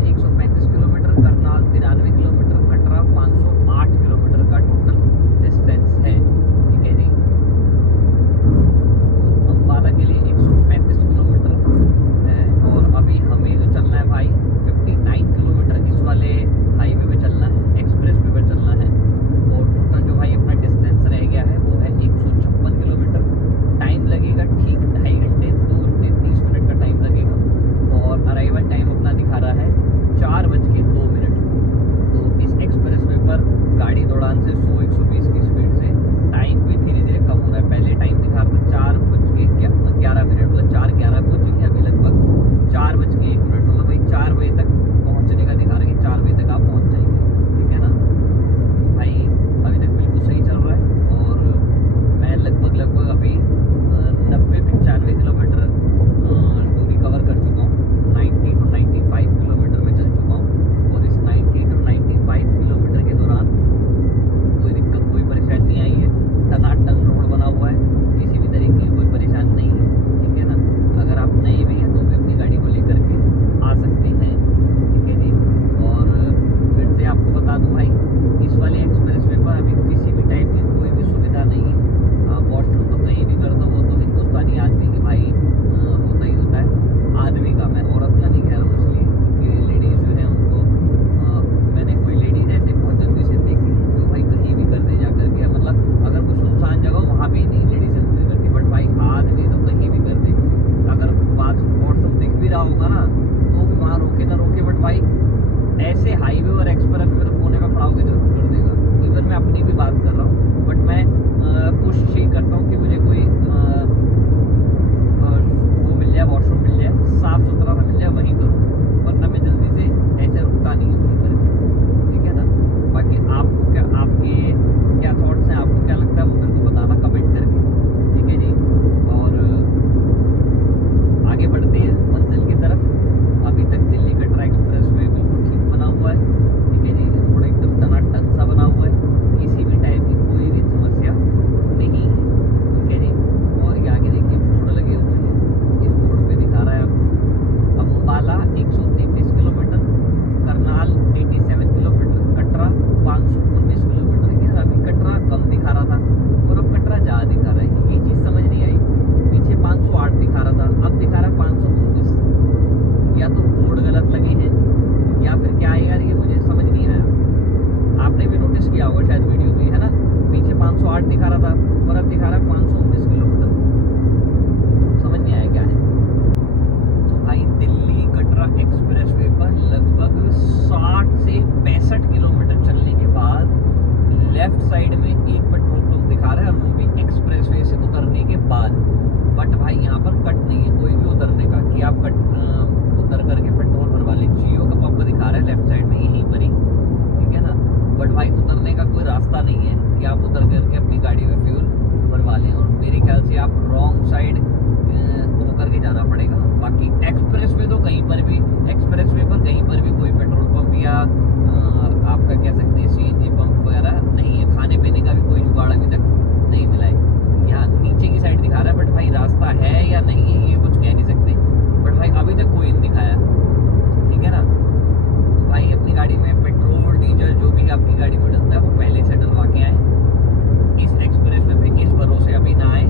135 kilometre, Karnal 93 kilometre, Katra 508 kilometre का total distance है। ठीक है जी। तो अम्बाला के लिए 135 किलोमीटर है और अभी हमें जो चलना है भाई 59 किलोमीटर इस वाले हाईवे पे चलना है, एक्सप्रेस वे पे चलना है। और टोटल जो भाई अपना डिस्टेंस रह गया है वो है 156 किलोमीटर। टाइम लगेगा ठीक 2.5 घंटे, 2 घंटे 30 मिनट का टाइम लगेगा। और अराइवल टाइम अपना दिखा रहा है 4:02। तो इस एक्सप्रेस वे पर गाड़ी दौड़ान से 100-120 की स्पीड से टाइम भी धीरे धीरे कम हो रहा है। पहले टाइम दिखा रहा था 4:11, मतलब 4:11 पहुँचेंगे। अभी लगभग 4:01, मतलब भाई 4 बजे तक पहुँचने का दिखा रहा है कि 4 बजे तक आप पहुँच जाएंगे। ठीक है ना। तो भाई अभी तक बिल्कुल सही चल रहा है और मैं लगभग अभी 90-95 किलोमीटर दूरी कवर कर चुका हूँ। 90 to 95 किलोमीटर में चल चुका हूँ और इस 90 to 95 किलोमीटर के दौरान कोई दिक्कत, कोई परेशानी नहीं आई है। टनाटन रोड बना हुआ है, किसी भी तरीके की कोई परेशानी नहीं है। ठीक है ना। अगर आप नए भी हैं तो भी अपनी गाड़ी को लेकर के आ सकते हैं। ठीक है जी। और फिर से आपको बता दूं भाई, इस वाले एक्सप्रेस वे पर अभी किसी भी टाइप की कोई भी सुविधा नहीं है। वॉशरूम तो कहीं भी कर दो, वो तो हिंदुस्तानी आदमी की भाई होता ही होता है। आदमी का, मैं औरत का नहीं कह रहा हूँ, इसलिए क्योंकि लेडीज़ जो है उनको मैंने कोई लेडीज़ ऐसे बहुत जल्दी से देखी जो भाई कहीं भी कर दे जा करके, मतलब अगर कोई सुनसान जगह हो वहाँ भी नहीं लेडीज़ जल्दी से करती, बट भाई आदमी तो कहीं भी कर दे। अगर वॉशरूम दिख भी रहा होगा ना तो भी वहाँ रोके ना रोके, बट भाई ऐसे हाईवे और एक्सप्रेस में तो कोने में खड़ा होकर जरूर कर देगा। इवन मैं अपनी भी बात कर रहा हूँ, बट मैं कोशिश यही करता हूँ कि मुझे कोई वो मिल जाए, वॉशरूम मिल जाए, साफ़ सुथरा सा मिल जाए, वहीं करूँ, वरना मैं जल्दी से ऐसे रुकता नहीं हूँ कहीं पर भी। ठीक है ना। बाकी आपको क्या, आपके क्या थॉट्स हैं, आपको क्या लगता है वो मेरे को बताना कमेंट करके। ठीक है जी। और आगे बढ़ते हैं मंजिल की तरफ। अभी तक दिल्ली कटरा एक्सप्रेस वे बिल्कुल ठीक बना हुआ है। ठीक है जी। रोड एकदम टनाटन सा बना हुआ है, किसी भी टाइप की कोई भी समस्या नहीं है। ठीक है जी। और ये आगे देखिए बोर्ड लगे हुए हैं, इस बोर्ड पे दिखा रहा है आपको Ambala 133 kilometre, Karnal 87 kilometre, Katra 519 kilometre. यार अभी कटरा कम दिखा रहा था और अब कटरा ज़्यादा दिखा रहा है, ये चीज़ समझ नहीं आई। पीछे 508 दिखा रहा था, अब दिखा रहा है 519। या तो बोर्ड गलत लगे हैं या फिर क्या है यार, ये मुझे समझ नहीं आया। आपने भी नोटिस किया होगा शायद वीडियो में, है ना। पीछे 508 दिखा रहा था और अब दिखा रहा है 519 किलोमीटर। समझ नहीं आया क्या है। तो भाई दिल्ली कटरा एक्सप्रेस वे पर लगभग 60 से 65 किलोमीटर चलने के बाद लेफ्ट साइड में एक पेट्रोल पंप दिखा रहा है, और वो भी एक्सप्रेस वे से उतरने के बाद। बट भाई यहाँ पर कट नहीं है कोई भी उतरने का कि आप कट उतर करके पेट्रोल भरवा लें। जियो का पंप दिखा रहा है लेफ्ट साइड में यहीं पर ही। ठीक है ना। बट भाई उतरने का कोई रास्ता नहीं है कि आप उतर करके अपनी गाड़ी में फ्यूल भरवा लें, और मेरे ख्याल से आप रॉन्ग साइड होकर के जाना पड़ेगा। बाकी एक्सप्रेस वे तो कहीं पर भी, एक्सप्रेस वे पर कहीं पर भी कोई पेट्रोल पंप या आपका कह सकते हैं CNG पंप वगैरह नहीं है। खाने पीने का भी कोई जुगाड़ अभी तक नहीं मिला है। यहाँ नीचे की साइड दिखा रहा है, बट भाई रास्ता है या नहीं है ये कुछ कह नहीं सकते, बट भाई अभी तक कोई नहीं दिखाया। ठीक है ना। तो भाई अपनी गाड़ी में पेट्रोल डीजल जो भी आपकी गाड़ी में डलता है वो पहले से डलवा के आए। इस एक्सप्रेस वे पे इस भरोसे अभी ना आए।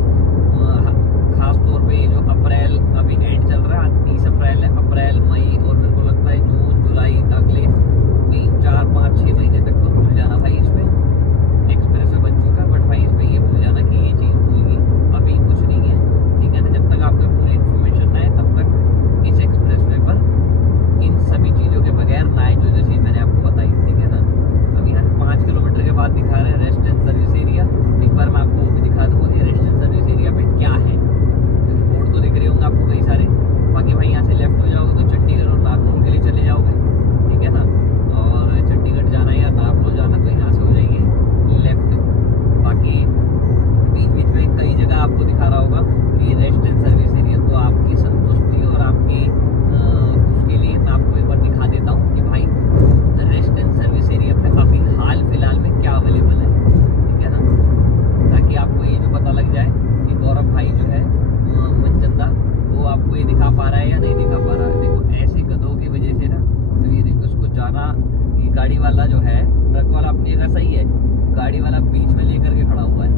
खास तौर पे जो अप्रैल अभी एंड चल रहा है, 30 अप्रैल है, अप्रैल मई और मेरे को लगता है जून जुलाई अगले 3 4 5 6 महीने तक तो भूल जाना भाई इस पे एक्सप्रेस वे बन चुका है। बट भाई इस पे ये भूल जाना कि ये चीज़ होगी, अभी कुछ नहीं है। ठीक है ना। जब तक आपको पूरी इन्फॉर्मेशन आए तब तक इस एक्सप्रेस वे पर इन सभी चीज़ों के बगैर ना आए जो जैसे मैंने आपको बताई। ठीक है ना। अब यहाँ 5 किलोमीटर के बाद दिखा रहे हैं रेस्ट एंड सर्विस एरिया। एक बार मैं आपको वो भी दिखा दूँगा कि रेस्ट एंड सर्विस एरिया पे क्या है। बोर्ड तो दिख रहे होंगे आपको कई सारे। बाकी भाई यहाँ से लेफ्ट हो जाओगे तो चंडीगढ़ और नागपुर के लिए चले जाओगे। ठीक है ना। और चंडीगढ़ जाना है या नागपुर जाना तो यहाँ से हो जाएंगे लेफ्ट। बाकी बीच बीच में कई जगह आपको दिखा रहा होगा कि रेस्ट एंड सर्विस एरिया, तो आपकी संतुष्टि और आपके उसके लिए मैं आपको एक बार दिखा देता हूँ कि भाई रेस्ट एंड सर्विस एरिया पे अभी हाल फिलहाल में क्या अवेलेबल है। ठीक है ना। ताकि आपको ये जो पता लग जाए कि गौरव भाई जो है मनचंदा वो आपको ये दिखा पा रहा है या नहीं दिखा पा रहा है। देखो ऐसे गधों की वजह से ना, तो ये गाड़ी वाला जो है, ट्रक वाला अपनी जगह सही है, गाड़ी वाला बीच में लेकर के खड़ा हुआ है।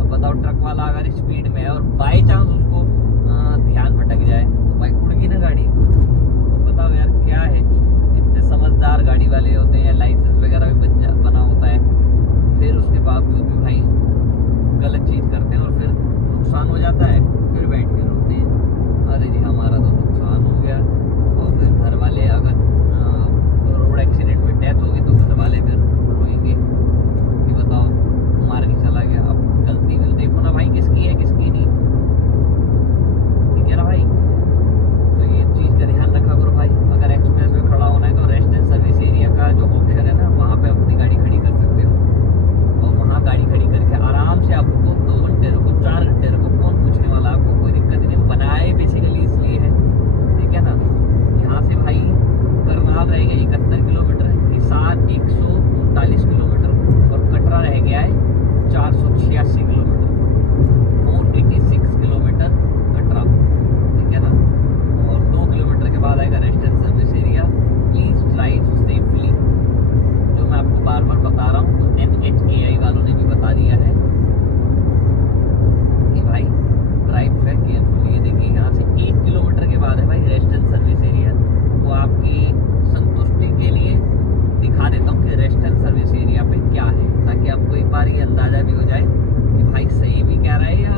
अब बताओ ट्रक वाला अगर स्पीड में है और बाई चांस उसको ध्यान भटक जाए तो भाई उड़गी ना गाड़ी। तो बताओ यार क्या है, इतने समझदार गाड़ी वाले होते हैं, लाइसेंस वगैरह भी बना होता है, फिर उसके बावजूद भी भाई गलत चीज़ करते हैं और फिर नुकसान हो जाता है, फिर बैठ के रोते हैं अरे जी हमारा तो नुकसान हो गया। और फिर घर वाले अगर रोड एक्सीडेंट में डेथ होगी तो घर वाले फिर रोएंगे कि बताओ मार के चला गया। अब गलती भी तो देखो ना भाई किसकी है किसकी नहीं, ठीक है ना भाई। तो ये चीज़ का ध्यान रखा करो भाई। अगर एक्सप्रेस में खड़ा होना है तो रेस्ट एंड सर्विस एरिया का जो ऑप्शन है ना, वहाँ पे अपनी गाड़ी खड़ी कर सकते हो और वहाँ गाड़ी खड़ी करके आराम से आपको 2 घंटे रुको 4 घंटे रुको, कौन पूछने वाला, आपको कोई दिक्कत नहीं। बनाए बेसिकली इसलिए है, ठीक है ना। यहाँ से भाई करनाल रहेगा 71 किलोमीटर, हिसार 139 किलोमीटर और कटरा रह गया है 486 किलोमीटर, 486 किलोमीटर कटरा, ठीक है ना। और 2 किलोमीटर के बाद आएगा rest and service area. Please drive safely, जो मैं आपको बार बार बता रहा हूँ। तो NHAI वालों ने भी बता दिया है कि भाई ड्राइव केयरफुली। ये देखिए यहाँ से 1 किलोमीटर के बाद है भाई रेस्ट एंड सर्विस एरिया। तो आपकी संतुष्टि के लिए दिखा देता हूँ कि रेस्ट एंड सर्विस एरिया पे क्या है, ताकि आपको एक बार ये अंदाज़ा भी हो जाए कि भाई सही भी कह रहा है या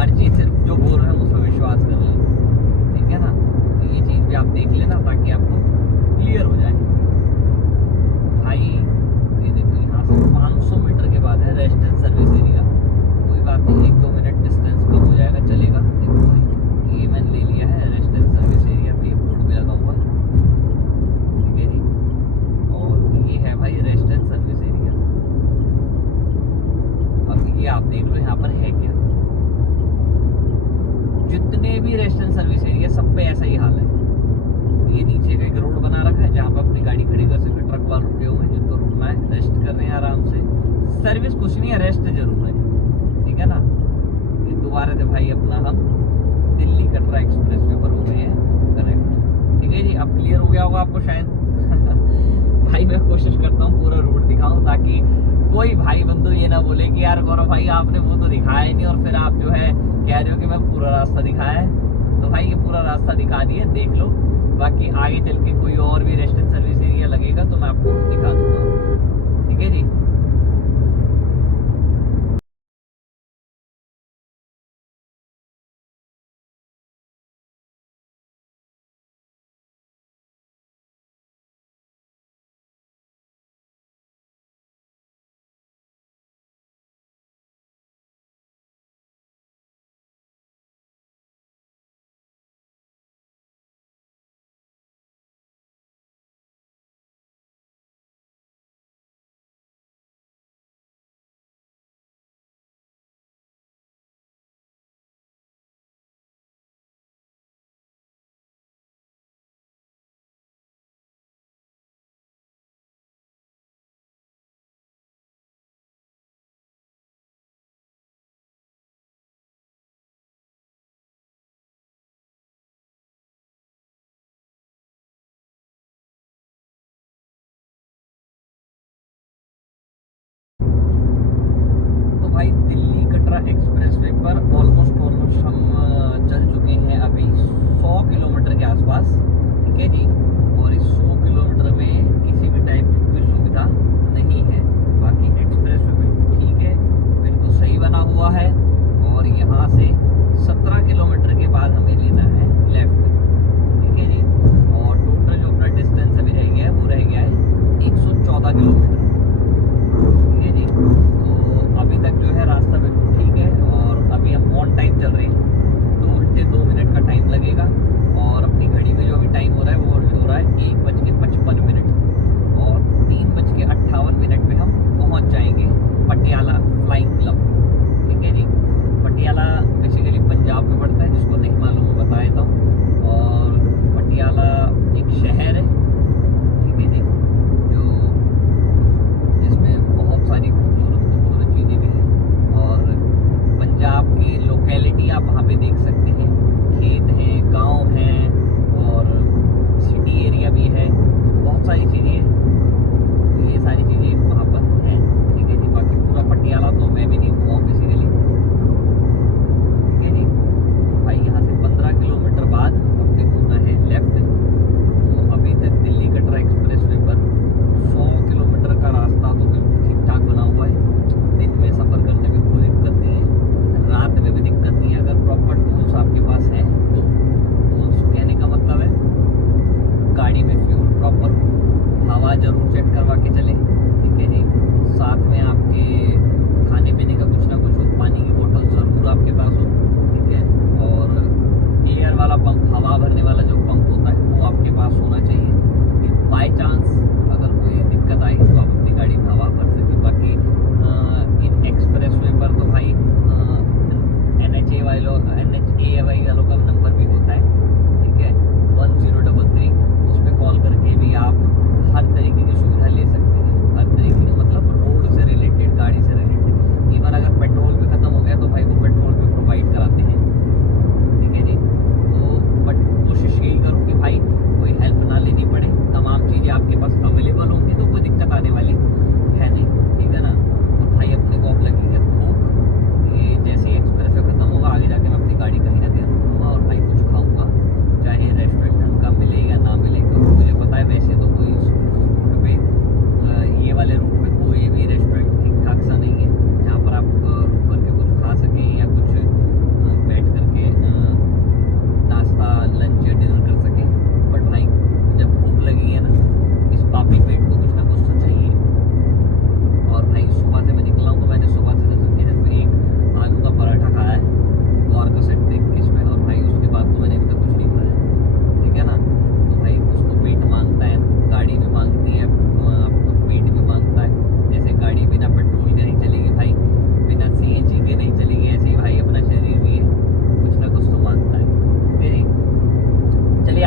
हर चीज़ सिर्फ जो बोल रहे हैं उस पर विश्वास कर लें, ठीक है ना। तो ये चीज़ भी आप देख लेना ताकि आपको क्लियर हो जाए भाई। ये देखो यहाँ से 500 मीटर के बाद है रेस्ट एंड सर्विस एरिया। कोई बात नहीं, 1-2 मिनट डिस्टेंस कम हो जाएगा, चलेगा। देखो भाई ये मैंने ले लिया है रेस्ट एंड सर्विस एरिया पे, बोर्ड भी लगा हुआ है, ठीक है जी। और ये है भाई रेस्ट एंड सर्विस एरिया। अब ये आप देख लो यहाँ पर है क्या, जितने भी रेस्ट एंड सर्विस एरिया सब पे ऐसा ही हाल है। ये नीचे का एक रोड बना रखा है जहाँ पे अपनी गाड़ी खड़ी कर सकते, ट्रक वाले रुके हुए हैं, जिनको रुकना है रेस्ट कर रहे हैं आराम से। सर्विस कुछ नहीं है, रेस्ट जरूर है, ठीक है ना। ये दोबारा से भाई अपना हम दिल्ली कटरा एक्सप्रेस वे पर हो गए हैं, करेक्ट, ठीक है जी। अब क्लियर हो गया होगा आपको शायद। भाई मैं कोशिश करता हूँ पूरा रोड दिखाऊं ताकि कोई भाई बंधु ये ना बोले कि यार गौरव भाई आपने वो तो दिखाया ही नहीं और फिर आप जो है कह रहे हो कि मैं पूरा रास्ता दिखाया है। तो भाई ये पूरा रास्ता दिखा दिए, देख लो। बाकी आगे चल के कोई और भी रेस्ट एंड सर्विस एरिया लगेगा तो मैं आपको दिखा दूंगा, ठीक है जी। भाई दिल्ली कटरा एक्सप्रेस वे पर ऑलमोस्ट हम चल चुके हैं अभी 100 किलोमीटर के आसपास, ठीक है जी। और इस 100 किलोमीटर में किसी भी टाइप की कोई सुविधा नहीं है। बाकी एक्सप्रेस वे बिल्कुल ठीक है, बिल्कुल सही बना हुआ है। और यहाँ से 17 किलोमीटर के बाद हमें लेना है लेफ्ट, ठीक है जी। और टोटल जो अपना डिस्टेंस अभी रह गया है वो रह गया है 114 किलोमीटर, ठीक है जी। तो अभी तक जो है रास्ता बिल्कुल ठीक है और अभी हम ऑन टाइम चल रहे हैं,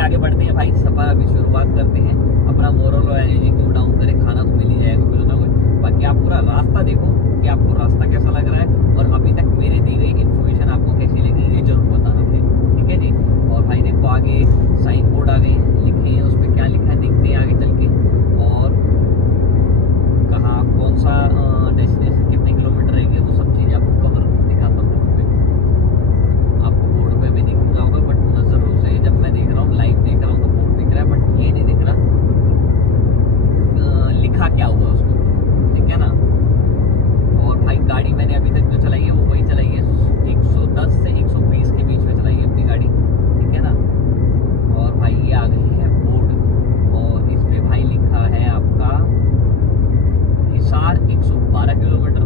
आगे बढ़ते हैं भाई, सफर अभी शुरुआत करते हैं। अपना मोरल और एनर्जी क्यों डाउन करें, खाना तो मिल ही जाएगा कुछ ना कुछ। बाकी आप पूरा रास्ता देखो कि आपको रास्ता कैसा लग रहा है, और अभी तक मेरे दी गई इन्फॉर्मेशन आपको कैसी लगी ये जरूर बताना भाई, ठीक है जी। और भाई देखो आगे साइन बोर्ड आ गए, लिखे हैं, उस पर क्या लिखा है देखते हैं आगे चल के, और कहाँ कौन सा डेस्टिनेशन कितने किलोमीटर रहेंगे वो सब चीज़ें आपको कवर दिखाता हूँ बोर्ड पे। आपको बोर्ड पे भी दिख रहा होगा, बट नज़रों से जब मैं देख रहा हूँ, लाइव देख रहा हूँ तो बोर्ड दिख रहा है, बट ये नहीं दिख रहा लिखा क्या हुआ उसको, ठीक है ना। और भाई गाड़ी मैंने अभी तक जो चलाई है वो वही चलाई है, 110 से 120 के बीच में चलाई है अपनी गाड़ी, ठीक है ना। और भाई ये आ गई है बोर्ड, और इस पे भाई लिखा है आपका हिसार 112 किलोमीटर,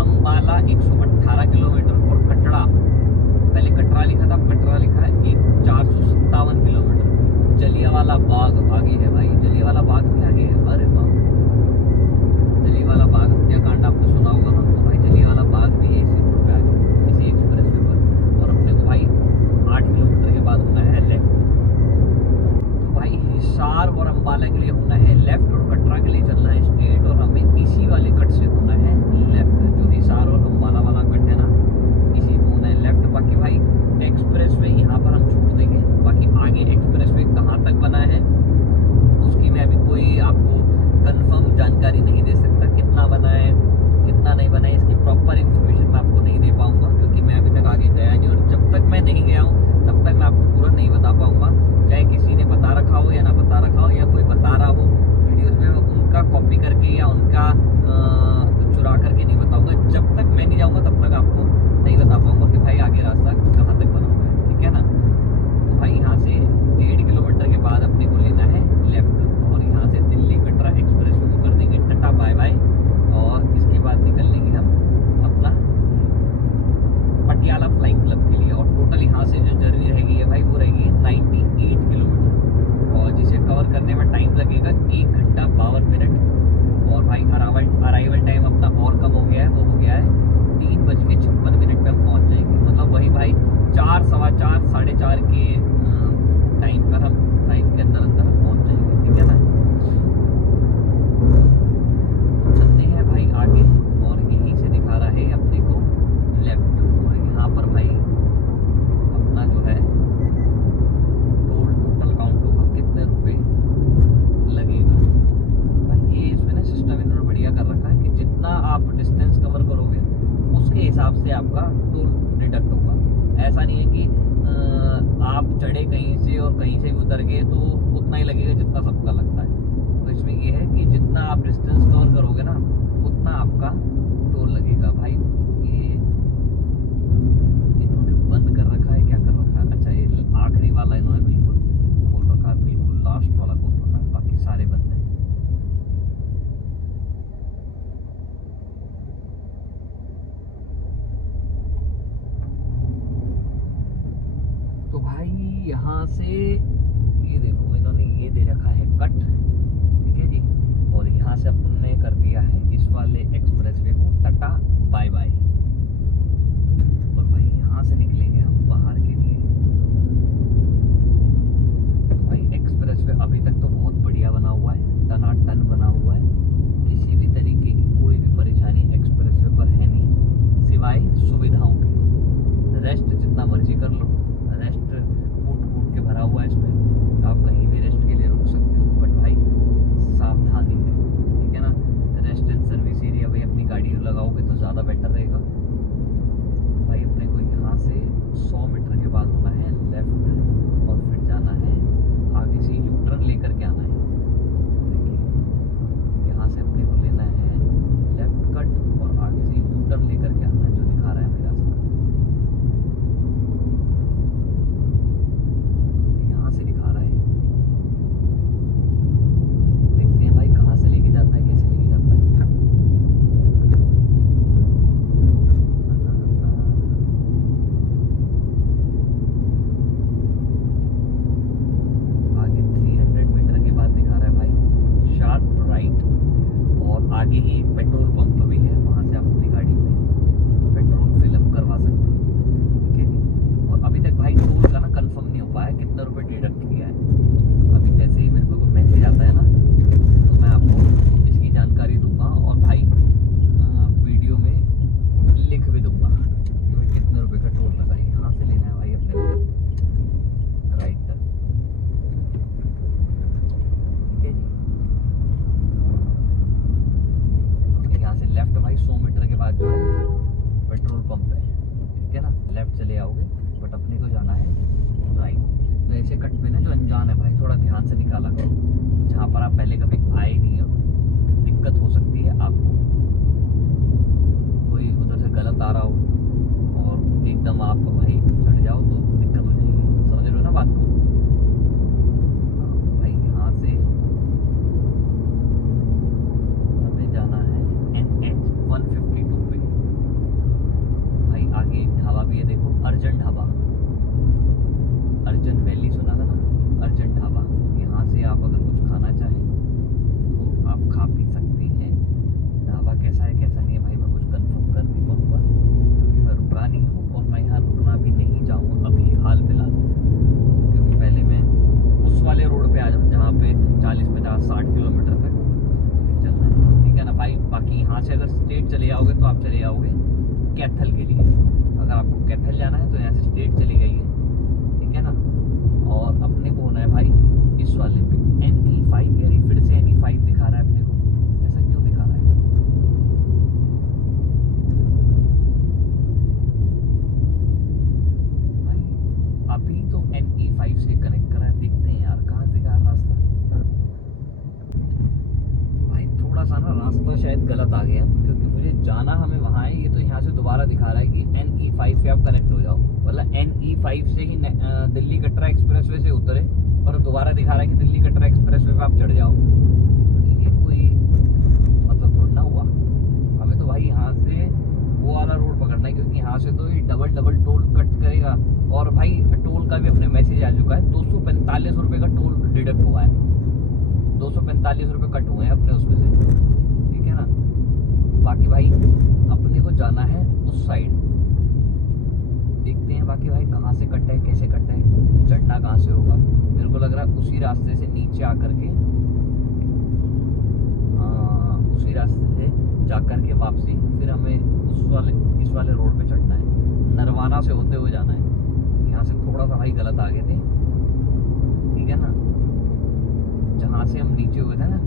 अम्बाला 118 किलोमीटर, और कटरा, पहले कटरा लिखा था, अब कटरा लिखा है 457 किलोमीटर। जलियांवाला बाग आगे है भाई, जलियांवाला बाग भी आगे है, अरे वाह। जलियांवाला बाग हत्याकांड आपने सुना होगा ना, तो भाई जलियांवाला बाग भी है इसी रोड पे आगे, इसी एक्सप्रेस वे पर। और अपने को भाई 8 किलोमीटर के बाद होना है लेफ्ट। तो भाई हिसार और अम्बाला के लिए होना है लेफ्ट, और कटरा के लिए चलना है स्ट्रेट, और हमें इसी वाले कट से होना है लेफ्ट। जो हिसार और अम्बाला वाला कट है ना, इसी में होना है लेफ्ट। बाकी भाई एक्सप्रेस वे यहाँ पर हम छोड़ देंगे, बाकी आगे एक्सप्रेस वे कहाँ तक बना है उसकी मैं अभी कोई आपको कंफर्म जानकारी नहीं दे सकता, कितना बना है कितना नहीं बना है, इसकी प्रॉपर इन्फॉर्मेशन मैं आपको नहीं दे पाऊंगा, क्योंकि मैं अभी तक आगे गया नहीं, और जब तक मैं नहीं गया हूँ तब तक मैं आपको पूरा नहीं बता पाऊंगा। चाहे किसी ने बता रखा हो या ना बता रखा हो, या कोई बता रहा हो वीडियोज़ में, उनका कॉपी करके या उनका चुरा करके नहीं बताऊंगा। जब तक मैं नहीं जाऊँगा तब तक आपको नहीं बता पाऊंगा कि भाई आगे रास्ता कहाँ तक बना हुआ है, ठीक है ना। तो भाई यहाँ से 1.5 किलोमीटर के बाद अपने को लेना है लेफ्ट, और यहाँ से दिल्ली कटरा एक्सप्रेस वे को कर देंगे टाटा बाय बाय, और इसके बाद निकल लेंगे हम अपना पटियाला फ्लाइंग क्लब के लिए। और टोटल यहाँ से जो जर्नी रहेगी है भाई वो रहेगी 98 किलोमीटर, और जिसे कवर करने में टाइम लगेगा 1 घंटा 52 मिनट। और भाई अराइवल टाइम अपना और कम हो गया है, वो हो गया है 3:56 पे हम पहुँच जाएंगे। मतलब वही भाई 4, सवा 4, 4:30 के टाइम पर हम टाइम के अंदर अंदर पहुँच जाएंगे, ठीक है ना। तो चलते हैं भाई आगे, और यहीं से दिखा रहा है अपने को लेफ्ट, और यहाँ पर भाई अपना जो है टोटल काउंट होगा कितने रुपए लगेगा। भाई ये इसमें ना सिस्टम इन्होंने बढ़िया कर रखा है कि जितना आप डिस्टेंस कवर करोगे उसके हिसाब से आपका टोल डिडक्ट होगा। ऐसा नहीं है कि आप चढ़े कहीं से और कहीं से भी उतर गए तो उतना ही लगेगा जितना सबका लगता है। तो इसमें ये है कि जितना आप डिस्टेंस कवर करोगे ना उतना आपका टोल लगेगा। भाई ये इन्होंने बंद कर रखा है, क्या कर रखा है, अच्छा ये आखिरी वाला इन्होंने बिल्कुल खोल रखा है, बिल्कुल लास्ट वाला खोल रखा है, बाकी सारे बंद हैं। तो भाई यहाँ से ये देखो इन्होंने ये दे रखा है कट, ठीक है जी, और यहाँ से अपन ने कर दिया है इस वाले एक्सप्रेस वे को टाटा बाय बाय। और भाई यहाँ से निकलेंगे हम बाहर के लिए। तो भाई एक्सप्रेस वे अभी तक तो बहुत बढ़िया बना हुआ है, टनाटन बना हुआ है, किसी भी तरीके की कोई भी परेशानी एक्सप्रेस वे पर है नहीं, सिवाय सुविधाओं के। रेस्ट जितना मर्जी कर लो, रेस्ट कूट के भरा हुआ है इसमें, आप कहीं भी रेस्ट के लिए रुक सकते हो, बट भाई सावधानी है, ठीक है ना। रेस्ट एंड सर्विस एरिया भाई अपनी गाड़ी लगाओगे तो ज़्यादा बेटर रहेगा। भाई अपने को यहाँ से 100 मीटर के बाद जान है भाई, थोड़ा ध्यान से निकाला करो, जहाँ पर आप पहले कभी आए नहीं हो, दिक्कत हो सकती है आपको, कोई उधर से गलत आ रहा हो और एकदम आप भाई चढ़ जाओ तो दिक्कत हो जाएगी, समझ रहे हो ना बात को। हाँ, तो भाई यहाँ से हमें जाना है NH 152 पे। भाई आगे एक ढाबा भी है, देखो अर्जन ढाबा, अर्जन वैली सुना था ना, अर्जन ढाबा। यहाँ से आप अगर कुछ खाना चाहें तो आप खा पी सकती हैं। ढाबा कैसा है कैसा नहीं है भाई मैं कुछ कंफर्म कर नहीं पाऊँगा, क्योंकि मैं रुका नहीं हूँ और मैं यहाँ रुकना भी नहीं चाहूँगा अभी हाल फिलहाल, क्योंकि पहले मैं उस वाले रोड पे आ जाऊँ जहाँ पे 40-50-60 किलोमीटर तक चलना है, ठीक है ना भाई। बाकी यहाँ से अगर स्ट्रेट चले जाओगे तो आप चले जाओगे कैथल के लिए। अगर आपको कैथल जाना है तो यहाँ से स्ट्रेट चली जाइए, ठीक है ना। और अपने को होना है भाई इस वाले पे NE5, यार ये फिर से NE5 दिखा रहा है अपने को, ऐसा क्यों दिखा रहा है? भाई अभी तो NE5 से कनेक्ट करा है, देखते हैं यार कहाँ से दिखा रहा रास्ता। भाई थोड़ा सा ना रास्ता शायद गलत आ गया, क्योंकि मुझे जाना हमें वहाँ है, ये तो यहाँ से दोबारा दिखा रहा है कि NE5 पे आप कनेक्ट हो जाओ, मतलब NE5 से ही दिल्ली कटरा एक्सप्रेसवे से उतरे और दोबारा दिखा रहा है कि दिल्ली कटरा एक्सप्रेसवे पे आप चढ़ जाओ। ये कोई मतलब थोड़ा ना हुआ, हमें तो भाई यहाँ से वो वाला रोड पकड़ना है, क्योंकि यहाँ से तो ये डबल टोल कट करेगा। और भाई टोल का भी अपने मैसेज आ चुका है, 245 रुपये का टोल डिडक्ट हुआ है, 245 रुपये कट हुए हैं अपने उसमें से, ठीक है ना। बाकी भाई अपने को जाना है उस साइड, देखते हैं बाकी भाई कहाँ से कट है कैसे कट है, चढ़ना कहाँ से होगा। मेरे को लग रहा है उसी रास्ते से नीचे आकर के, हाँ उसी रास्ते से जा कर के वापसी फिर हमें इस वाले रोड पे चढ़ना है, नरवाना से होते हुए जाना है। यहाँ से थोड़ा सा भाई गलत आ गए थे, ठीक है ना, जहाँ से हम नीचे हुए थे ना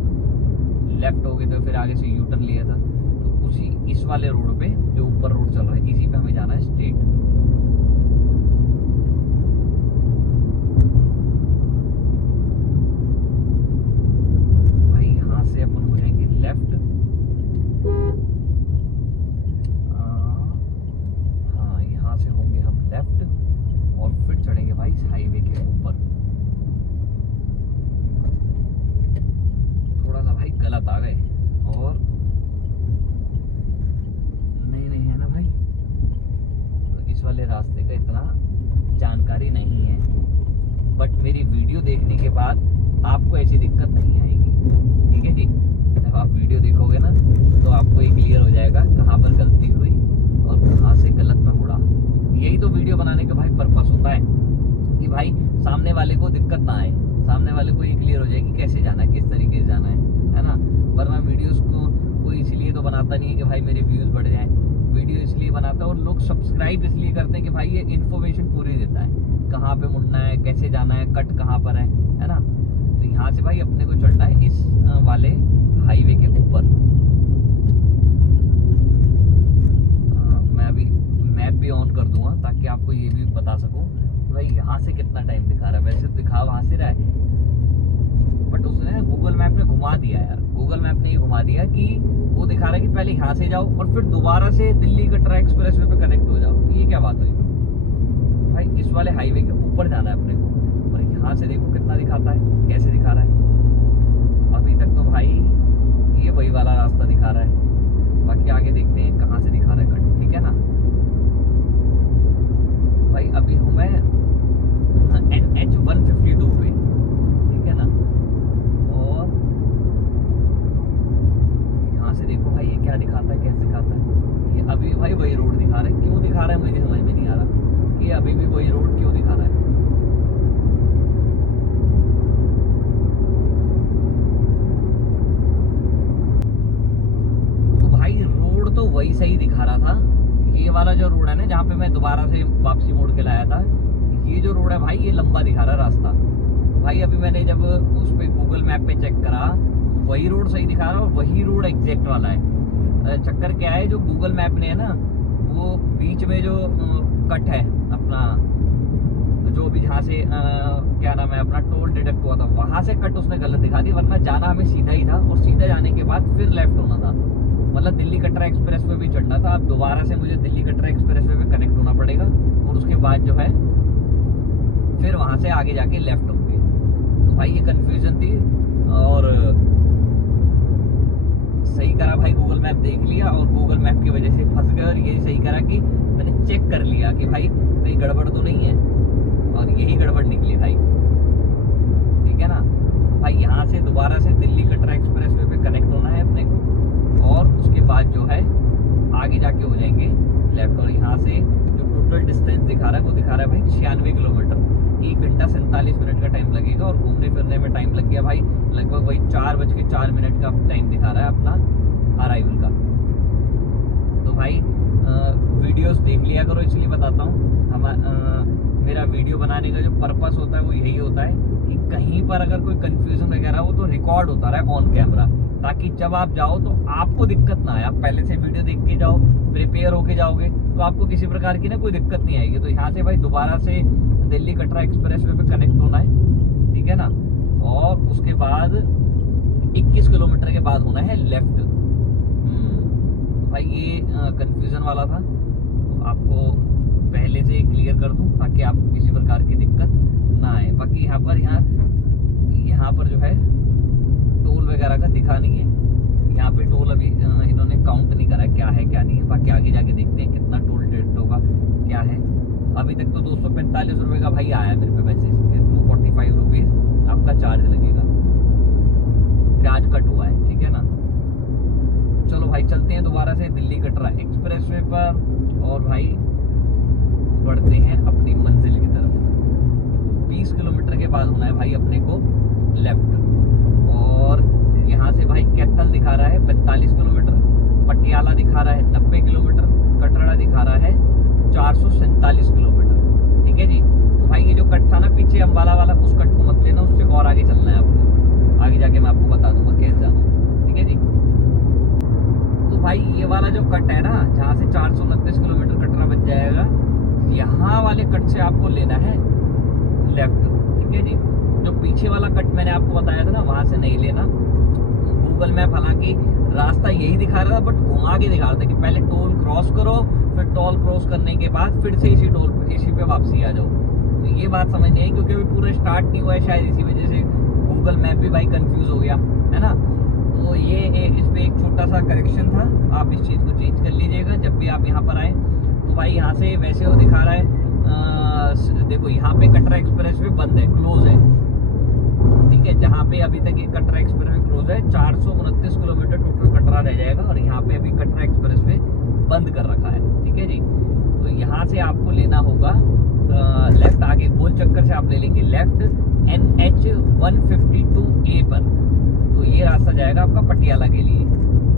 लेफ्ट हो गए थे, फिर आगे से यू टर्न लिया था, तो उसी इस वाले रोड पे जो ऊपर रोड चल रहा है इसी पे हमें जाना है स्ट्रेट। भाई यहाँ से अपन हो जाएंगे लेफ्ट, हाँ यहाँ से होंगे हम लेफ्ट और फिर चढ़ेंगे भाई हाईवे के ऊपर। थोड़ा सा भाई गलत आ गए और नहीं है ना भाई, तो इस वाले रास्ते का इतना जानकारी नहीं है, बट मेरी वीडियो देखने के बाद आपको ऐसी दिक्कत नहीं आएगी, ठीक है जी। जब आप वीडियो देखोगे ना तो आपको ये क्लियर हो जाएगा कहाँ पर गलती हुई और कहाँ से गलत में मुड़ा। यही तो वीडियो बनाने का भाई पर्पस होता है कि भाई सामने वाले को दिक्कत ना आए, सामने वाले को ये क्लियर हो जाए कि कैसे जाना है, किस तरीके से जाना है ना। वरना वीडियोस को कोई इसलिए तो बनाता नहीं है कि भाई मेरे व्यूज़ बढ़ जाएं, वीडियो इसलिए बनाता है और लोग सब्सक्राइब इसलिए करते हैं कि भाई ये इन्फॉर्मेशन पूरी देता है, कहाँ पे मुड़ना है, कैसे जाना है, कट कहाँ पर है ना। तो यहाँ से भाई अपने को चढ़ना है इस वाले हाईवे के ऊपर। मैं अभी मैप भी ऑन कर दूंगा ताकि आपको ये भी बता सकूं कि भाई यहाँ से कितना टाइम दिखा रहा है। वैसे तो दिखा वहाँ से रहा है, बट उसने गूगल मैप ने घुमा दिया यार, गूगल मैप ने ये घुमा दिया कि वो दिखा रहा है कि पहले यहाँ से जाओ और फिर दोबारा से दिल्ली कटरा एक्सप्रेसवे पे कनेक्ट हो जाओ। ये क्या बात हुई भाई, इस वाले हाईवे के ऊपर जाना है अपने को, और यहाँ से देखो कितना दिखाता है, कैसे दिखा रहा है। अभी तक तो भाई ये वही वाला रास्ता दिखा रहा है, बाकी आगे देखते हैं कहाँ से दिखा रहा है कट, ठीक है ना। भाई अभी हूँ मैं NH 152 पे, ठीक है ना। और यहाँ से देखो भाई ये क्या दिखाता है, कैसे दिखाता है। ये अभी भाई वही रोड दिखा रहा है, क्यों दिखा रहा है मुझे समझ में नहीं आ रहा कि अभी भी वही रोड क्यों दिखा रहा है। तो भाई रोड तो वही सही दिखा रहा था, ये वाला जो रोड है ना जहाँ पे मैं दोबारा से वापसी मोड़ के लाया था, ये जो रोड है भाई ये लंबा दिखा रहा है रास्ता। तो भाई अभी मैंने जब उस पे गूगल मैप पे चेक करा वही रोड सही दिखा रहा है और वही रोड एग्जैक्ट वाला है। चक्कर क्या है, जो गूगल मैप ने है ना वो बीच में जो कट है अपना, जो भी यहाँ से क्या नाम है अपना टोल डिडक्ट हुआ था, वहां से कट उसने गलत दिखा दी, वरना जाना हमें सीधा ही था और सीधा जाने के बाद फिर लेफ्ट होना था। मतलब दिल्ली कटरा एक्सप्रेस पे भी चढ़ना था। अब दोबारा से मुझे दिल्ली कटरा एक्सप्रेस पे कनेक्ट होना पड़ेगा और उसके बाद जो है फिर वहां से आगे जाके लेफ्ट होंगे। तो भाई ये कंफ्यूजन थी और सही करा भाई, गूगल मैप देख लिया और गूगल मैप की वजह से फंस गए। और ये सही करा कि मैंने चेक कर लिया कि भाई कहीं गड़बड़ तो नहीं है, और यही गड़बड़ निकली भाई, ठीक है ना। भाई यहाँ से दोबारा से दिल्ली कटरा एक्सप्रेस वे पे कनेक्ट होना है अपने को और उसके बाद जो है आगे जाके हो जाएंगे लेफ्ट। और यहाँ से जो टोटल डिस्टेंस दिखा रहा है वो दिखा रहा है भाई 96 किलोमीटर। 1 घंटा 47 मिनट का टाइम लगेगा और घूमने फिरने में टाइम लग गया भाई लगभग वही 4:04 का टाइम दिखा रहा है अपना अराइवल का। तो भाई वीडियोस देख लिया करो, इसलिए बताता हूँ। मेरा वीडियो बनाने का जो पर्पस होता है वो यही होता है कि कहीं पर अगर कोई कंफ्यूजन वगैरह हो तो रिकॉर्ड होता रहे ऑन कैमरा, ताकि जब आप जाओ तो आपको दिक्कत ना आए। आप पहले से वीडियो देख के जाओ, प्रिपेयर होके जाओगे तो आपको किसी प्रकार की ना कोई दिक्कत नहीं आएगी। तो यहाँ से भाई दोबारा से दिल्ली कटरा एक्सप्रेस वे पे कनेक्ट होना है, ठीक है ना। और उसके बाद 21 किलोमीटर के बाद होना है लेफ्ट। भाई ये कंफ्यूजन वाला था, तो आपको पहले से क्लियर कर दूं ताकि आपको किसी प्रकार की दिक्कत ना आए। बाकी यहाँ पर जो है टोल वगैरह का दिखा नहीं है। यहाँ पे टोल अभी इन्होंने काउंट नहीं करा क्या है क्या नहीं है। बाकी आगे जाके देखते हैं कितना टोल डिडक्ट होगा क्या है। अभी तक तो 245 रुपये का भाई आया मेरे पे मैसेज कि 245 रुपीज़ आपका चार्ज लगेगा, चार्ज कट हुआ है, ठीक है ना। चलो भाई चलते हैं दोबारा से दिल्ली कटरा एक्सप्रेस वे पर और भाई बढ़ते हैं अपनी मंजिल की तरफ। 20 किलोमीटर के बाद होना है भाई अपने को लेफ्ट। और यहाँ से भाई कैथल दिखा रहा है 45 किलोमीटर, पटियाला दिखा रहा है 90 किलोमीटर, कटरा दिखा रहा है 447 किलोमीटर, ठीक है जी। तो भाई ये जो कट था ना पीछे अम्बाला वाला, उस कट को मत लेना, उससे और आगे चलना है आपको। आगे जाके मैं आपको बता दूंगा कैसे जाना, ठीक है जी। तो भाई ये वाला जो कट है ना, जहाँ से 429 किलोमीटर कटरा बच जाएगा, यहाँ वाले कट से आपको लेना है लेफ्ट, ठीक है जी। जो पीछे वाला कट मैंने आपको बताया था ना, वहां से नहीं लेना। गूगल मैप हालांकि रास्ता यही दिखा रहा था बट घुमा के दिखा रहा था कि पहले टोल क्रॉस करो, फिर टोल क्रॉस करने के बाद फिर से इसी पे वापसी आ जाओ। तो ये बात समझ नहीं आई क्योंकि अभी पूरा स्टार्ट नहीं हुआ है, शायद इसी वजह से गूगल मैप भी भाई कंफ्यूज हो गया है ना। तो ये इस पे एक छोटा सा करेक्शन था, आप इस चीज़ को चेंज कर लीजिएगा जब भी आप यहाँ पर आए। तो भाई यहाँ से वैसे वो दिखा रहा है देखो यहाँ पे कटरा एक्सप्रेस वे बंद है, क्लोज है, ठीक है। जहाँ पे अभी तक ये कटरा एक्सप्रेस वे क्लोज है, 429 किलोमीटर टोटल कटरा रह जाएगा और यहाँ पे अभी कटरा एक्सप्रेस वे बंद कर रखा है, ठीक है जी। तो यहाँ से आपको लेना होगा लेफ्ट, आगे गोल चक्कर से आप ले लेंगे लेफ्ट NH 152A पर। तो ये रास्ता जाएगा आपका पटियाला के लिए,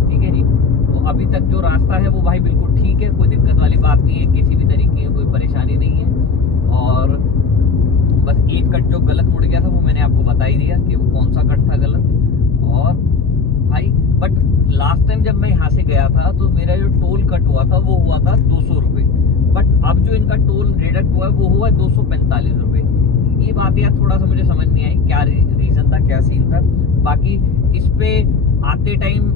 ठीक है जी। तो अभी तक जो रास्ता है वो भाई बिल्कुल ठीक है, कोई दिक्कत वाली बात नहीं है, किसी भी तरीके की कोई परेशानी नहीं है। और बस एक कट जो गलत मुड़ गया था वो मैंने आपको बता ही दिया कि वो कौन सा कट था गलत। और भाई बट लास्ट टाइम जब मैं यहाँ से गया था तो मेरा जो टोल कट हुआ था वो हुआ था 200 रुपये, बट अब जो इनका टोल डिडक्ट हुआ है वो हुआ 245 रुपये। ये बात यार थोड़ा सा मुझे समझ नहीं आई, क्या रीज़न था, क्या सीन था। बाकी इस पे आते टाइम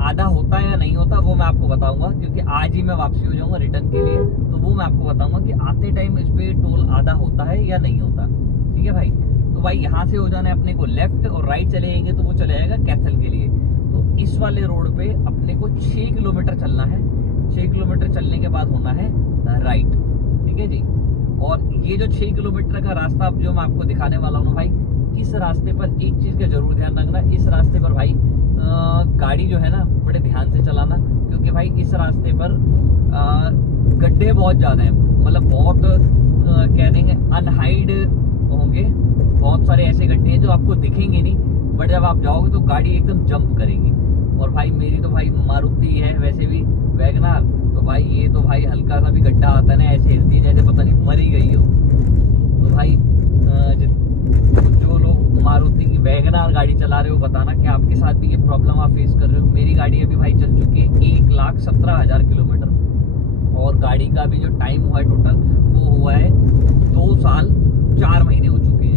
आधा होता है या नहीं होता वो मैं आपको बताऊंगा, क्योंकि आज ही मैं वापसी हो जाऊंगा रिटर्न के लिए, तो वो मैं आपको बताऊंगा कि आते टाइम इस पे टोल आधा होता है या नहीं होता, ठीक है भाई। तो भाई यहाँ से हो जाना है अपने को लेफ्ट और राइट चले जाएंगे तो वो चले जाएगा कैथल के लिए। तो इस वाले रोड पे अपने को 6 किलोमीटर चलना है, 6 किलोमीटर चलने के बाद होना है राइट, ठीक है जी। और ये जो 6 किलोमीटर का रास्ता अब जो मैं आपको दिखाने वाला हूँ भाई, इस रास्ते पर एक चीज़ का जरूर ध्यान रखना, इस रास्ते पर भाई गाड़ी जो है ना बड़े ध्यान से चलाना, क्योंकि भाई इस रास्ते पर गड्ढे बहुत ज़्यादा हैं, मतलब बहुत कह देंगे अनहाइड होंगे, बहुत सारे ऐसे गड्ढे हैं जो आपको दिखेंगे नहीं, बट जब आप जाओगे तो गाड़ी एकदम जंप करेगी। और भाई मेरी तो भाई मारुति है वैसे भी वैगनार, तो भाई ये तो भाई हल्का सा भी गड्ढा आता है ना ऐसे हिलती है जैसे पता नहीं मरी गई हो। तो भाई जो लोग मारुति की वैगनार गाड़ी चला रहे हो बताना कि आपके साथ भी ये प्रॉब्लम आप फेस कर रहे हो। मेरी गाड़ी अभी भाई चल चुकी है 1,17,000 किलोमीटर और गाड़ी का भी जो टाइम हुआ है टोटल वो हुआ है 2 साल 4 महीने हो चुके हैं।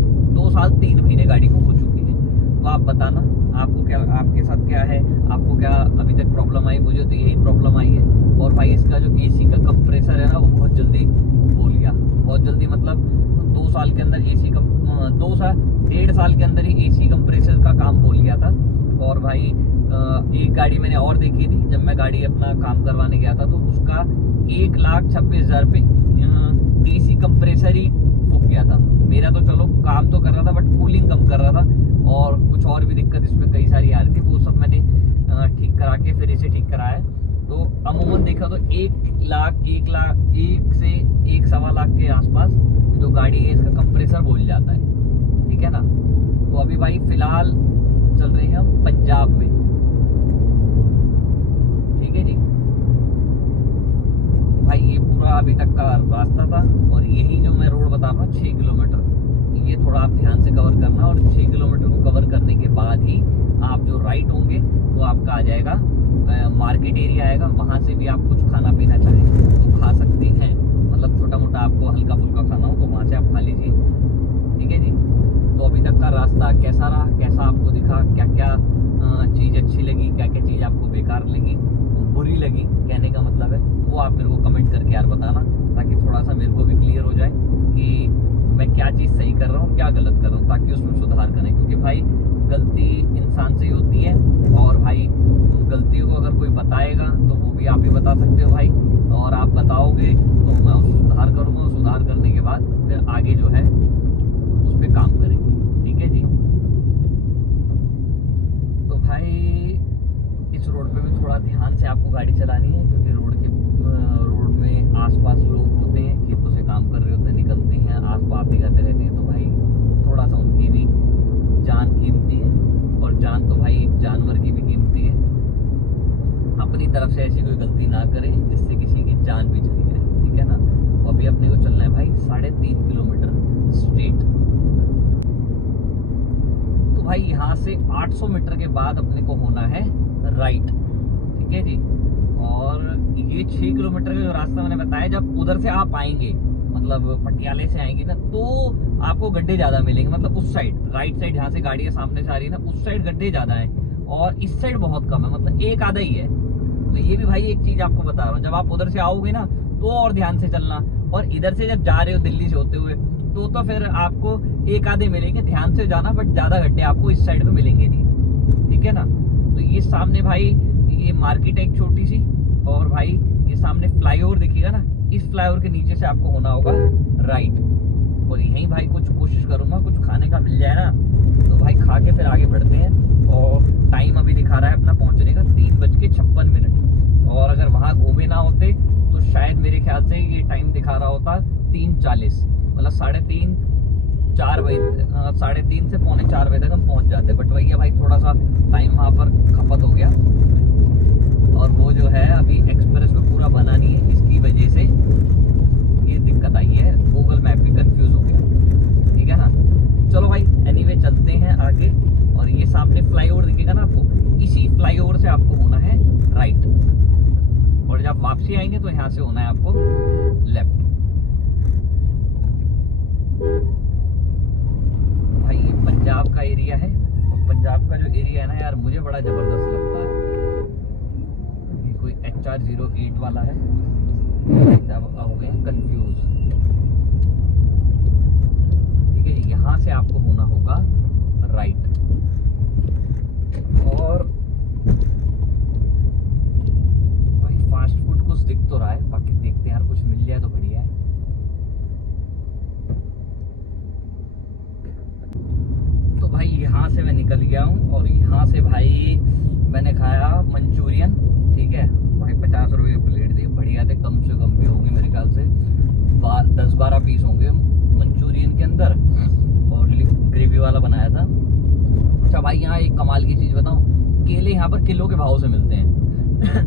साल 3 महीने गाड़ी को हो चुकी है। तो आप बताना आपको क्या, आपके साथ क्या है, आपको क्या अभी तक प्रॉब्लम आई? मुझे तो यही प्रॉब्लम आई है। और भाई इसका जो एसी का कंप्रेसर है ना, वो बहुत जल्दी खोल गया, बहुत जल्दी, मतलब 2 साल के अंदर एसी का 1.5 साल के अंदर ही एसी कंप्रेसर का काम खोल गया था। और भाई एक गाड़ी मैंने और देखी थी, जब मैं गाड़ी अपना काम करवाने गया था, तो उसका 1,26,000 पे एसी कंप्रेसर ही फूक गया था। मेरा तो चलो काम तो कर रहा था, बट कूलिंग कम कर रहा था, और कुछ और भी दिक्कत इसमें कई सारी आ रही थी। वो सब मैंने ठीक करा के फिर इसे ठीक कराया। तो अमूमन देखा तो 1 से 1.25 लाख के आसपास जो गाड़ी है इसका कंप्रेसर बोल जाता है, ठीक है ना। तो अभी भाई फिलहाल चल रहे हैं हम पंजाब में, ठीक है जी। भाई ये पूरा अभी तक का रास्ता था, और यही जो मैं रोड बता रहा हूँ 6 किलोमीटर, ये थोड़ा आप ध्यान से कवर करना। और 6 किलोमीटर को कवर करने के बाद ही आप जो राइट होंगे तो आपका आ जाएगा मार्केट एरिया आएगा। वहाँ से भी आप कुछ खाना पीना चाहें तो खा सकते हैं, मतलब छोटा मोटा आपको हल्का फुल्का खाना हो तो वहाँ से आप खा लीजिए, ठीक है जी। तो अभी तक का रास्ता कैसा रहा, कैसा आपको दिखा, क्या क्या चीज़ अच्छी लगी, क्या क्या चीज़ आपको बेकार लगी, बुरी लगी, कहने का मतलब है, वो आप मेरे को कमेंट करके यार बताना, ताकि थोड़ा सा मेरे को भी क्लियर हो जाए कि मैं क्या चीज़ सही कर रहा हूँ, क्या गलत कर रहा हूँ, ताकि उसमें सुधार करें। क्योंकि भाई गलती इंसान से ही होती है, और भाई उन गलतियों को अगर कोई बताएगा तो वो भी आप ही बता सकते हो भाई, और आप बताओगे तो मैं सुधार करूँगा। सुधार करने के बाद फिर आगे जो है उस पर काम करेंगे, ठीक है जी। तो भाई इस रोड पे भी थोड़ा ध्यान से आपको गाड़ी चलानी है, क्योंकि रोड में आसपास लोग होते हैं, खेतों से काम कर रहे होते हैं, निकलते हैं, आसपास आते जाते रहते हैं, तो भाई थोड़ा सा उनकी भी जान कीमती है, और जान तो भाई एक जानवर की भी कीमती है। अपनी तरफ से ऐसी कोई गलती ना करें जिससे किसी की जान भी चली जाए, ठीक है ना। तो अभी अपने को चलना है भाई 3.5 किलोमीटर स्ट्रेट। तो भाई यहाँ से 800 मीटर के बाद अपने को होना है राइट, ठीक है जी। और ये 6 किलोमीटर का जो रास्ता मैंने बताया, जब उधर से आप आएंगे, मतलब पटियाले से आएंगे ना, तो आपको गड्ढे ज़्यादा मिलेंगे, मतलब उस साइड राइट साइड जहाँ से गाड़ियाँ सामने से आ रही है ना, उस साइड गड्ढे ज़्यादा हैं, और इस साइड बहुत कम है, मतलब एक आधा ही है। तो ये भी भाई एक चीज़ आपको बता रहा हूँ, जब आप उधर से आओगे ना तो और ध्यान से चलना, और इधर से जब जा रहे हो दिल्ली से होते हुए तो फिर आपको एक आधे मिलेंगे, ध्यान से जाना, बट ज़्यादा गड्ढे आपको इस साइड में मिलेंगे नहीं, ठीक है ना। तो ये सामने भाई ये मार्केट है एक छोटी सी, और भाई ये सामने फ्लाईओवर दिखेगा ना, इस फ्लाईओवर के नीचे से आपको होना होगा राइट। और यहीं भाई कुछ कोशिश करूंगा कुछ खाने का मिल जाए ना, तो भाई खा के फिर आगे बढ़ते हैं। और टाइम अभी दिखा रहा है अपना पहुंचने का 3:56, और अगर वहाँ घूमे ना होते तो शायद मेरे ख्याल से ये टाइम दिखा रहा होता 3:40, मतलब 3:30 4 बजे, 3:30 से 3:45 बजे तक हम पहुंच जाते। बट भैया भाई थोड़ा सा टाइम वहाँ पर खपत हो गया, और वो जो है अभी एक्सप्रेस में पूरा बना नहीं है, इसकी वजह से ये दिक्कत आई है, गूगल मैप भी कंफ्यूज हो गया, ठीक है ना। चलो भाई एनीवे चलते हैं आगे। और ये सामने फ्लाईओवर दिखेगा ना आपको, इसी फ्लाईओवर से आपको होना है राइट, और जब वापसी आएंगे तो यहाँ से होना है आपको लेफ्ट। भाई ये पंजाब का एरिया है, और पंजाब का जो एरिया है ना यार, मुझे बड़ा जबरदस्त लगता है। ये कोई HR08 वाला है, जब हो गए कंफ्यूज, ठीक है। यहाँ से आपको होना होगा राइट, और भाई फास्ट फूड कुछ दिख तो रहा है, बाकी देखते हैं यार, कुछ मिल जाए तो बढ़िया है। तो भाई यहाँ से मैं निकल गया हूँ, और यहाँ से भाई मैंने खाया मंचूरियन, ठीक है भाई, 50 रुपये की प्लेट थी, बढ़िया थे, कम से कम भी होंगे मेरे ख्याल से 10-12 पीस होंगे मंचूरियन के अंदर, और ग्रेवी वाला बनाया था। अच्छा भाई यहाँ एक कमाल की चीज़ बताऊँ, केले यहाँ पर किलो के भाव से मिलते हैं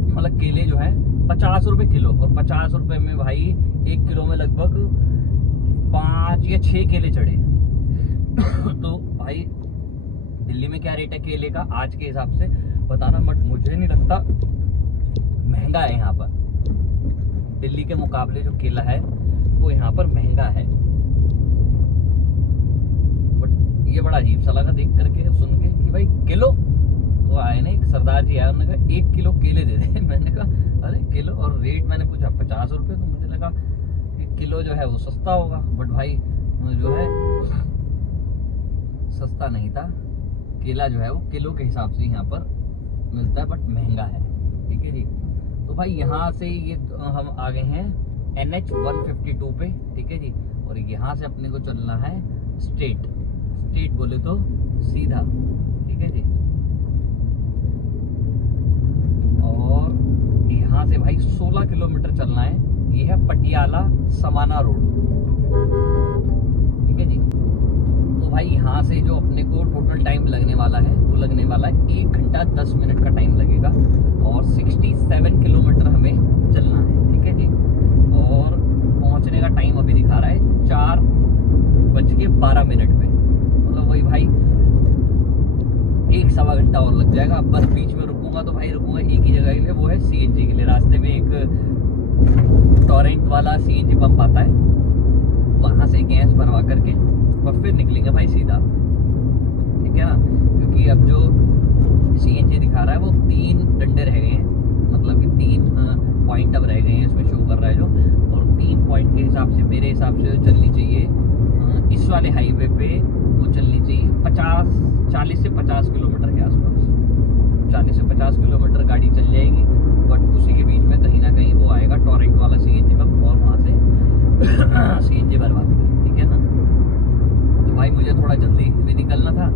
मतलब केले जो है 50 रुपये किलो, और 50 रुपये में भाई 1 किलो में लगभग 5 या 6 केले चढ़े तो भाई दिल्ली में क्या रेट है केले का आज के हिसाब से बताना, बट मुझे नहीं लगता महंगा है यहाँ पर, दिल्ली के मुकाबले जो केला है वो यहाँ पर महंगा है। बट बड़ा अजीब सा लगा देख करके, सुन के कि भाई किलो। तो आए ना एक सरदार जी आए, उन्होंने कहा 1 किलो केले दे दे। मैंने कहा अरे किलो, और रेट मैंने पूछा 50 रुपये। तो मुझे लगा कि किलो जो है वो सस्ता होगा, बट भाई जो है सस्ता नहीं था। केला जो है वो किलो के हिसाब से यहाँ पर मिलता है, बट महंगा है। ठीक है जी। तो भाई यहाँ से ये हम आ गए हैं NH 152 पे। ठीक है जी। और यहाँ से अपने को चलना है स्ट्रेट बोले तो सीधा। ठीक है जी। और यहाँ से भाई 16 किलोमीटर चलना है। ये है पटियाला समाना रोड। ठीक है जी। तो भाई यहाँ से जो अपने को टोटल टाइम लगने वाला है वो लगने वाला है 1 घंटा 10 मिनट का टाइम लगेगा, और 67 किलोमीटर हमें चलना है। ठीक है जी। और पहुँचने का टाइम अभी दिखा रहा है 4:12 पे। मतलब वही भाई 1-1.25 घंटा और लग जाएगा। अब बस बीच में रुकूंगा तो भाई रुकूंगा एक ही जगह के लिए, वो है CNG के लिए। रास्ते में एक टोरेंट वाला CNG पंप आता है, वहाँ से गैस भरवा करके और फिर निकलेंगे भाई सीधा। ठीक है ना। क्योंकि अब जो CNG दिखा रहा है वो 3 डंडे रह गए हैं, मतलब कि 3 पॉइंट अब रह गए हैं, इसमें शो कर रहा है जो। और 3 पॉइंट के हिसाब से मेरे हिसाब से चलनी चाहिए इस वाले हाईवे पे, वो चलनी चाहिए 40 से 50 किलोमीटर के आसपास। 40 से 50 किलोमीटर गाड़ी चल जाएगी, बट उसी के बीच में कहीं ना कहीं वो आएगा टोरेंट वाला CNG पंप, और वहाँ से CNG भरवा देंगे। ठीक है ना। तो भाई मुझे थोड़ा जल्दी भी निकलना था,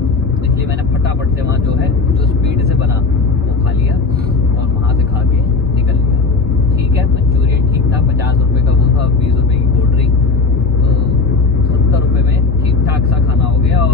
इसलिए मैंने फटाफट से वहाँ जो है जो स्पीड से बना वो खा लिया, और वहाँ से खा के निकल लिया। ठीक है। मंचूरियन ठीक था, 50 रुपये का वो था, और 20 रुपये की कोल्ड ड्रिंक। तो 70 रुपये में ठीक ठाक सा